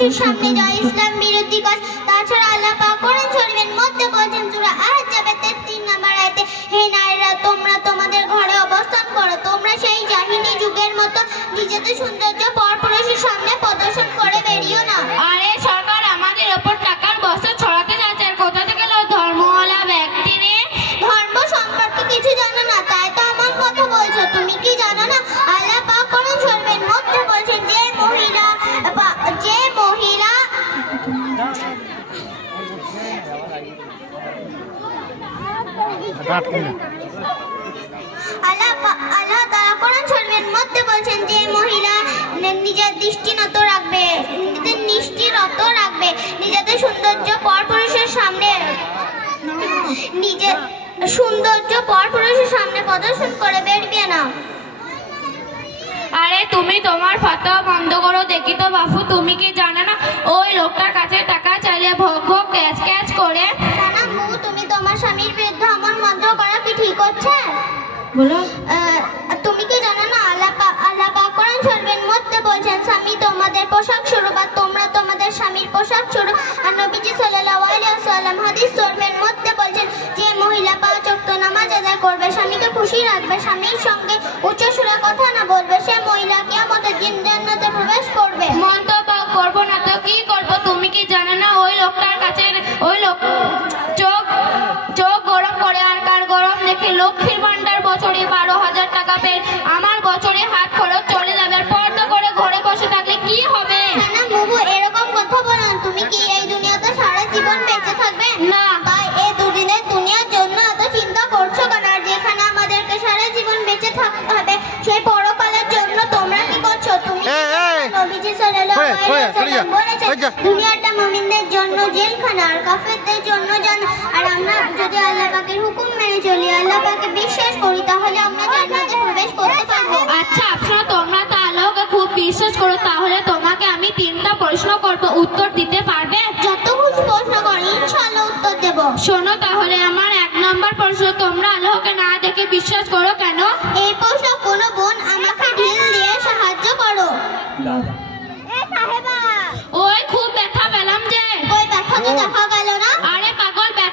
পরপুরুষের সামনে যায় ইসলাম বিরোধী কাজ। তাছাড়া আল্লাহ পাক কোরআন শরীফের মধ্যে বলেছেন সূরা আহজাবের 33 নম্বর আয়াতে, হে নারীরা তোমরা তোমাদের ঘরে অবস্থান করো, তোমরা সেই জাহিলি যুগের মতো নিজেদের সৌন্দর্য পরপুরুষের সামনে প্রদর্শন করে বেরিও না। আরে সরকার আমাদের ওপর টাকার বস্তা ছড়াতে যাচ্ছে, আর কোথা থেকে এলো ধর্মওয়ালা ব্যক্তি রে? ধর্ম সম্পর্কে কিছু জানো না তাই তো আমার কথা বলছো। তুমি কি জানো না আল্লাহ পাক কোরআন শরীফের মধ্যে বলেছেন যে মহিলা আল্লাহ তাআলা কোরআন শরীফের মধ্যে বলেছেন যে মহিলা নিজের দৃষ্টিনত রাখবে, নিজেদের সৌন্দর্য পরপুরুষের সামনে প্রদর্শন করে বেরবে না। আরে তুমি তোমার ফাতোয়া বন্ধ করো দেখি তো বাপু। তুমি কি জানো না ওই লোকটার কাছে টাকা চাইলে ভোগ ভোগ ক্যাচ ক্যাচ করে? সানা মু, তুমি তোমার স্বামীর বিরুদ্ধে এমন মন্ত্র করা কি ঠিক হচ্ছে? বলো। তুমি কি জানো না আল্লাহ পাক কোরআন শরীফের মধ্যে বলেছেন স্বামী তোমাদের পোশাক স্বরূপ আর তোমরা তোমাদের স্বামীর পোশাক স্বরূপ। আর নবীজি সাল্লাল্লাহু আলাইহি ওয়াসাল্লাম হাদিস শরীফের মধ্যে বলেছেন যে মহিলা 5 ওয়াক্ত নামাজ আদায় করবে, স্বামীকে খুশি রাখবে, স্বামীর সঙ্গে উচ্চ সুরে কথা না বলবে, সে মহিলা কিয়ামতের দিন জান্নাতে প্রবেশ করবে। মন্তব্য করবো না তো কি করবো? তুমি কি জানো না ওই লোকটার কাছে ওই লোক চোখ গরম করে, আর কার গরম দেখে লক্ষ্মীর ভান্ডার বছরে 12,000 টাকা পেয়ে আমার বছরে হাত খরচ চলে যাবে, আর পর্দা করে ঘরে বসে থাকলে কি হবে? সানা মুবু, এরকম কথা বলো না। তুমি কি এই দুনিয়াতে সারা জীবন বেঁচে থাকবে? না। তাই এই দুদিনের দুনিয়ার জন্য এত চিন্তা করছো কেন? আর যেখানে আমাদেরকে সারা জীবন বেঁচে থাকতে হবে সেই পরকালের জন্য তোমরা কি করছো? তুমি নবীজি সাল্লাল্লাহু আলাইহি ওয়াসাল্লাম বলেছেন দুনিয়াটা মুমিনদের জন্য জেলখানা আর কাফেরদের জন্য জান্নাত। আর আমরা যদি আল্লাহ পাকের হুকুম মেনে চলি, আল্লাহ পাকে বিশ্বাস করি, তাহলে আমরা জান্নাতে প্রবেশ করতে পারবো। আচ্ছা আপনারা তোমরা তো আল্লাহকে খুব বিশ্বাস করো, তাহলে তোমাকে আমি 3টা প্রশ্ন করব, উত্তর দিতে পারবে? যত খুশি প্রশ্ন করি ইনশাআল্লাহ উত্তর দেব। শোনো তাহলে আমার 1 নম্বর প্রশ্ন, তোমরা আল্লাহকে না দেখে বিশ্বাস করো কেন? এই প্রশ্ন কোনো বোন আমাকে ঢিল দিয়ে সাহায্য করো। এ সাহেবা, ওই খুব ব্যথা পেলাম যে। ওই ব্যথা তো দেখা গেল।